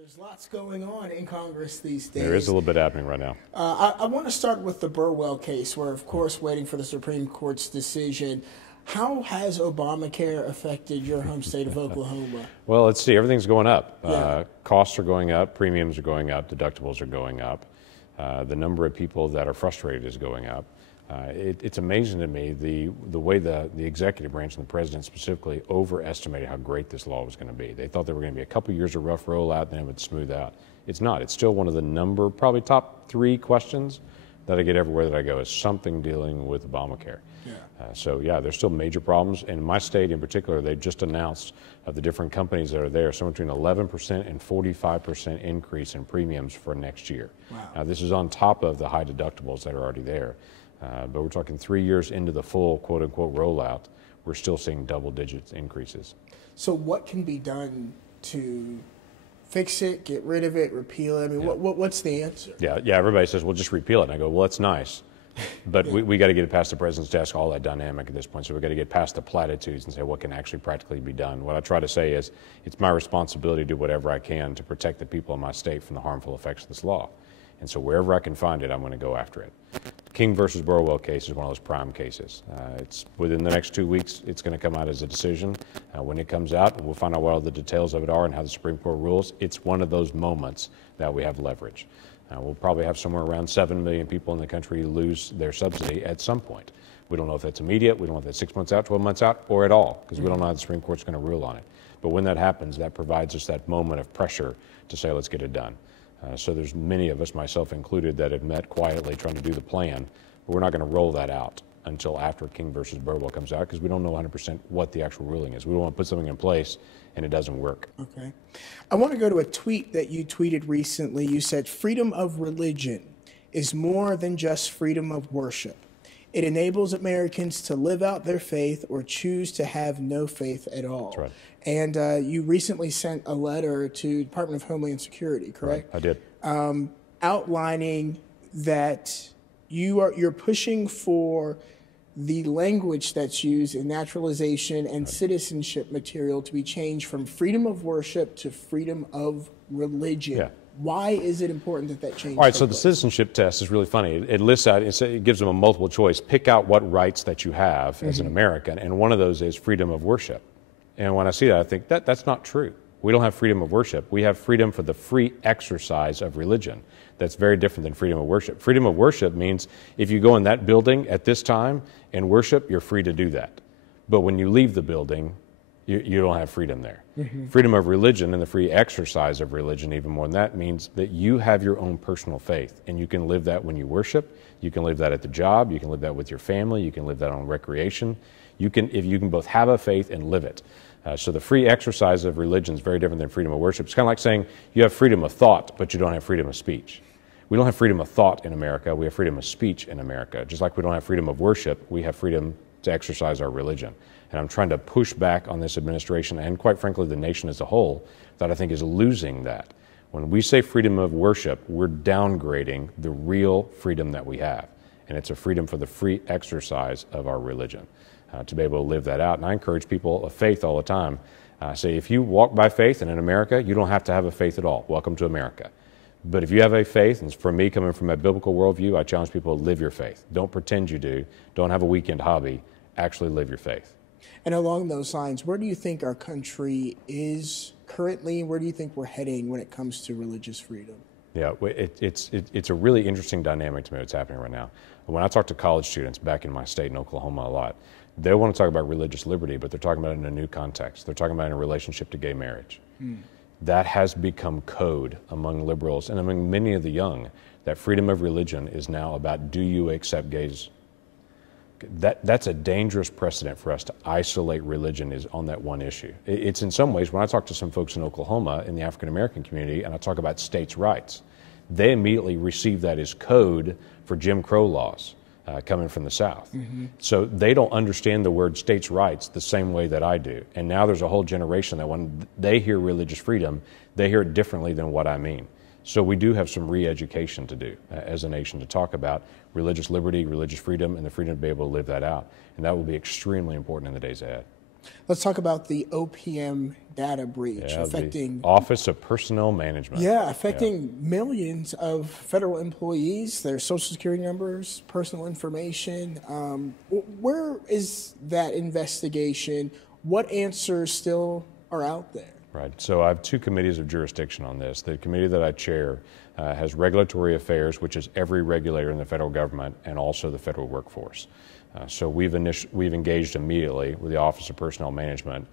There's lots going on in Congress these days. There is a little bit happening right now. I want to start with the Burwell case, where, of course, waiting for the Supreme Court's decision. How has Obamacare affected your home state of Oklahoma? Well, let's see. Everything's going up. Yeah. Costs are going up. Premiums are going up. Deductibles are going up. The number of people that are frustrated is going up. It's amazing to me the way the executive branch and the president specifically overestimated how great this law was going to be. They thought there were going to be a couple years of rough rollout, and then it would smooth out. It's not. It's still one of the probably top 3 questions that I get everywhere that I go, is something dealing with Obamacare. Yeah. So yeah, there's still major problems. In my state in particular, they've just announced of the different companies that are there, somewhere between 11% and 45% increase in premiums for next year. Wow. Now, this is on top of the high deductibles that are already there. But we're talking 3 years into the full quote-unquote rollout, we're still seeing double-digit increases. So what can be done to fix it, get rid of it, repeal it? I mean, what's the answer? Yeah, everybody says, well, just repeal it. And I go, well, that's nice. But we got to get it past the president's desk, all that dynamic at this point. So we've got to get past the platitudes and say what can actually practically be done. What I try to say is it's my responsibility to do whatever I can to protect the people in my state from the harmful effects of this law. And so wherever I can find it, I'm going to go after it. King versus Burwell case is one of those prime cases. It's within the next 2 weeks, it's going to come out as a decision. When it comes out, we'll find out what all the details of it are and how the Supreme Court rules. It's one of those moments that we have leverage. We'll probably have somewhere around 7 million people in the country lose their subsidy at some point. We don't know if that's immediate, we don't know if that's 6 months out, 12 months out, or at all, because we don't know how the Supreme Court's going to rule on it. But when that happens, that provides us that moment of pressure to say, let's get it done. So there's many of us, myself included, that have met quietly trying to do the plan, but we're not going to roll that out until after King versus Burwell comes out, because we don't know 100% what the actual ruling is. We don't want to put something in place and it doesn't work. Okay. I want to go to a tweet that you tweeted recently. You said, freedom of religion is more than just freedom of worship. It enables Americans to live out their faith or choose to have no faith at all. That's right. And you recently sent a letter to the Department of Homeland Security, correct? Right, I did. Outlining that you're pushing for the language that's used in naturalization and citizenship material to be changed from freedom of worship to freedom of religion. Yeah. Why is it important that change? All right, so the citizenship test is really funny. It lists out, it gives them a multiple choice. Pick out what rights that you have as an American, and one of those is freedom of worship. And when I see that, I think that's not true. We don't have freedom of worship. We have freedom for the free exercise of religion. That's very different than freedom of worship. Freedom of worship means if you go in that building at this time and worship, you're free to do that. But when you leave the building, you don't have freedom there. Freedom of religion and the free exercise of religion, even more than that, means that you have your own personal faith, and you can live that when you worship. You can live that at the job. You can live that with your family. You can live that on recreation. You can both have a faith and live it. So the free exercise of religion is very different than freedom of worship. It's kind of like saying you have freedom of thought, but you don't have freedom of speech. We don't have freedom of thought in America. We have freedom of speech in America. Just like we don't have freedom of worship, we have freedom to exercise our religion. And I'm trying to push back on this administration and, quite frankly, the nation as a whole that I think is losing that. When we say freedom of worship, we're downgrading the real freedom that we have. And it's a freedom for the free exercise of our religion, to be able to live that out. And I encourage people of faith all the time. Say, if you walk by faith, and in America, you don't have to have a faith at all. Welcome to America. But if you have a faith, and for me, coming from a biblical worldview, I challenge people to live your faith. Don't pretend you do. Don't have a weekend hobby. Actually live your faith. And along those lines, where do you think our country is currently? Where do you think we're heading when it comes to religious freedom? Yeah, it's a really interesting dynamic to me what's happening right now. When I talk to college students back in my state in Oklahoma a lot, they want to talk about religious liberty, but they're talking about it in a new context. They're talking about it in a relationship to gay marriage. That has become code among liberals and among many of the young, that freedom of religion is now about, do you accept gays? That's a dangerous precedent for us to isolate religion is on that one issue. It's in some ways, when I talk to some folks in Oklahoma in the African American community and I talk about states' rights, they immediately receive that as code for Jim Crow laws coming from the South. So they don't understand the word states' rights the same way that I do. And now there's a whole generation that when they hear religious freedom, they hear it differently than what I mean. So we do have some re-education to do as a nation to talk about religious liberty, religious freedom, and the freedom to be able to live that out. And that will be extremely important in the days ahead. Let's talk about the OPM data breach affecting the Office of Personnel Management. Affecting millions of federal employees, their social security numbers, personal information. Where is that investigation? What answers still are out there? Right. So I have two committees of jurisdiction on this. The committee that I chair has regulatory affairs, which is every regulator in the federal government, and also the federal workforce. So we've engaged immediately with the Office of Personnel Management,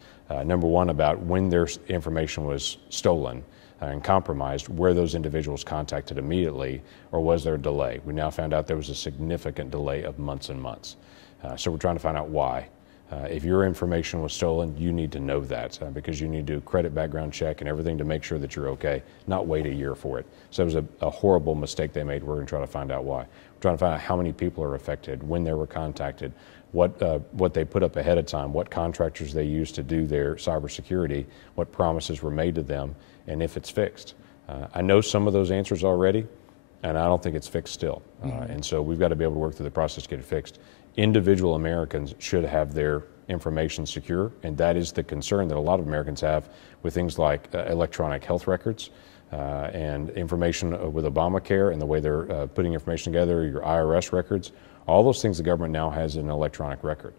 number one, about when their information was stolen and compromised, where those individuals contacted immediately, or was there a delay? We now found out there was a significant delay of months and months. So we're trying to find out why. If your information was stolen, you need to know that because you need to do a credit background check and everything to make sure that you're okay, not wait a year for it. So it was a horrible mistake they made. We're going to try to find out why. We're trying to find out how many people are affected, when they were contacted, what they put up ahead of time, what contractors they used to do their cybersecurity, what promises were made to them, and if it's fixed. I know some of those answers already, and I don't think it's fixed still. And so we've got to be able to work through the process to get it fixed. Individual Americans should have their information secure, and that is the concern that a lot of Americans have with things like electronic health records and information with Obamacare and the way they're putting information together, your IRS records. All those things the government now has in an electronic record.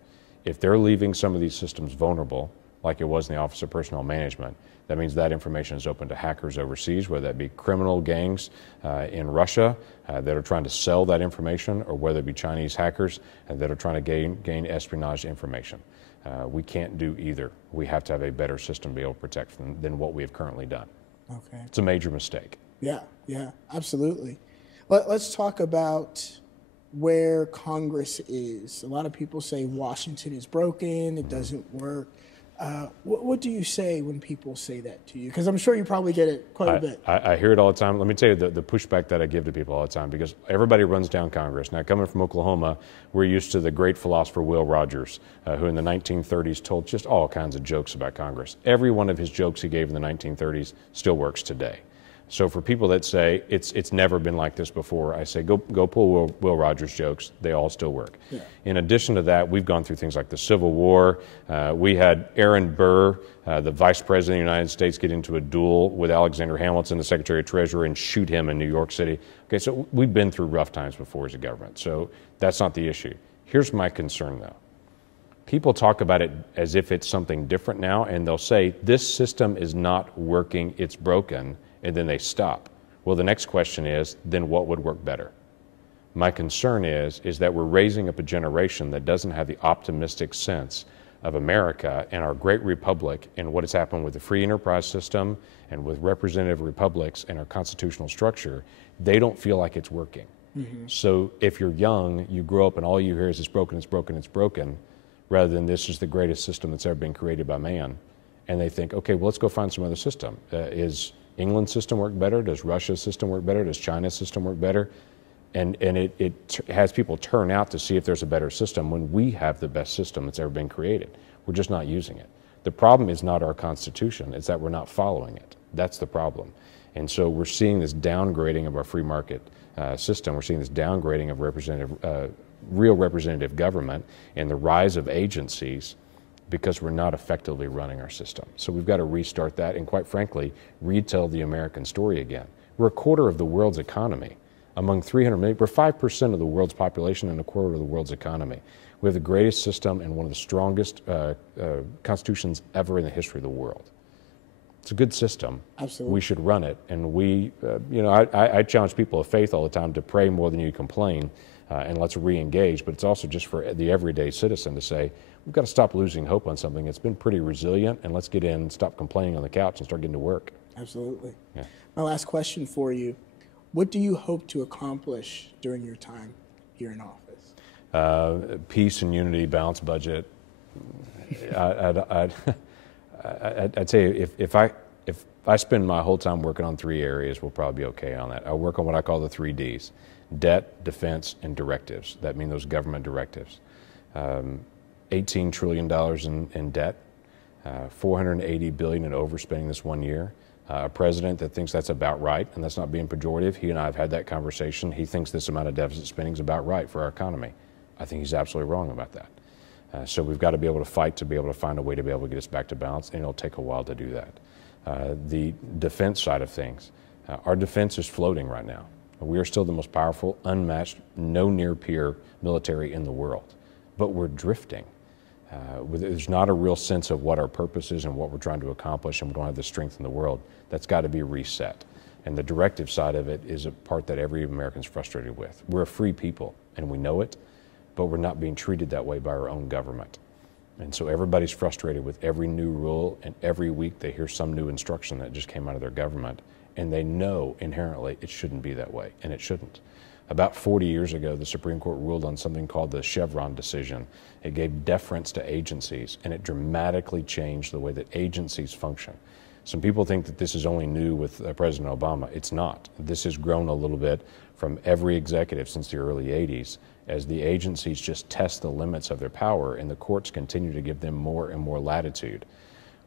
If they're leaving some of these systems vulnerable, like it was in the Office of Personnel Management, that means that information is open to hackers overseas, whether that be criminal gangs in Russia that are trying to sell that information, or whether it be Chinese hackers that are trying to gain espionage information. We can't do either. We have to have a better system to be able to protect them than what we have currently done. Okay. It's a major mistake. Yeah, absolutely. Let's talk about where Congress is. A lot of people say Washington is broken, it doesn't work. What do you say when people say that to you? Because I'm sure you probably get it quite a bit. I hear it all the time. Let me tell you the pushback that I give to people all the time, because everybody runs down Congress. Now, coming from Oklahoma, we're used to the great philosopher Will Rogers, who in the 1930s told just all kinds of jokes about Congress. Every one of his jokes he gave in the 1930s still works today. So for people that say it's never been like this before, I say go pull Will Rogers jokes. They all still work. Yeah. In addition to that, we've gone through things like the Civil War. We had Aaron Burr, the Vice President of the United States, get into a duel with Alexander Hamilton, the Secretary of Treasury, and shoot him in New York City. Okay, so we've been through rough times before as a government. So that's not the issue. Here's my concern, though. People talk about it as if it's something different now, and they'll say, this system is not working, it's broken, and then they stop. Well, the next question is, then what would work better? My concern is that we're raising up a generation that doesn't have the optimistic sense of America and our great republic and what has happened with the free enterprise system and with representative republics and our constitutional structure. They don't feel like it's working. Mm-hmm. So if you're young, you grow up and all you hear is it's broken, it's broken, it's broken, rather than this is the greatest system that's ever been created by man. And they think, okay, well, let's go find some other system. Is England's system work better? Does Russia's system work better? Does China's system work better? And it has people turn out to see if there's a better system when we have the best system that's ever been created. We're just not using it. The problem is not our Constitution, it's that we're not following it. That's the problem. And so we're seeing this downgrading of our free market system. We're seeing this downgrading of real representative government and the rise of agencies because we're not effectively running our system. So we've got to restart that and, quite frankly, retell the American story again. We're a quarter of the world's economy. Among 300 million, we're 5% of the world's population and a quarter of the world's economy. We have the greatest system and one of the strongest constitutions ever in the history of the world. It's a good system. Absolutely. We should run it. And I challenge people of faith all the time to pray more than you complain, and let's re-engage. But it's also just for the everyday citizen to say, we've got to stop losing hope on something that's been pretty resilient, and let's get in and stop complaining on the couch and start getting to work. Absolutely. Yeah. My last question for you. What do you hope to accomplish during your time here in office? Peace and unity, balanced budget. I'd say if I spend my whole time working on three areas, we'll probably be okay on that. I work on what I call the 3 Ds: debt, defense, and directives. That means those government directives. $18 trillion in debt, $480 billion in overspending this 1 year. A president that thinks that's about right, and that's not being pejorative. He and I have had that conversation. He thinks this amount of deficit spending is about right for our economy. I think he's absolutely wrong about that. So we've got to be able to fight to be able to find a way to be able to get us back to balance, and it'll take a while to do that. The defense side of things, our defense is floating right now. We are still the most powerful, unmatched, no near peer military in the world, but we're drifting. There's not a real sense of what our purpose is and what we're trying to accomplish, and we don't have the strength in the world. That's got to be reset. And the directive side of it is a part that every American's frustrated with. We're a free people, and we know it, but we're not being treated that way by our own government. And so everybody's frustrated with every new rule, and every week they hear some new instruction that just came out of their government, and they know inherently it shouldn't be that way, and it shouldn't. About 40 years ago, the Supreme Court ruled on something called the Chevron decision. It gave deference to agencies, and it dramatically changed the way that agencies function. Some people think that this is only new with President Obama. It's not. This has grown a little bit from every executive since the early 80s, as the agencies just test the limits of their power, and the courts continue to give them more and more latitude.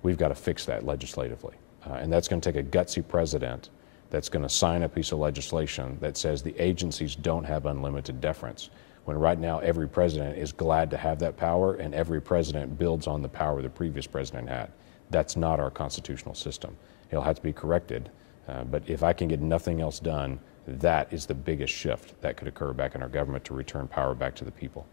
We've got to fix that legislatively. And that's going to take a gutsy president that's going to sign a piece of legislation that says the agencies don't have unlimited deference, when right now every president is glad to have that power, and every president builds on the power the previous president had. That's not our constitutional system. It'll have to be corrected, but if I can get nothing else done, that is the biggest shift that could occur back in our government to return power back to the people.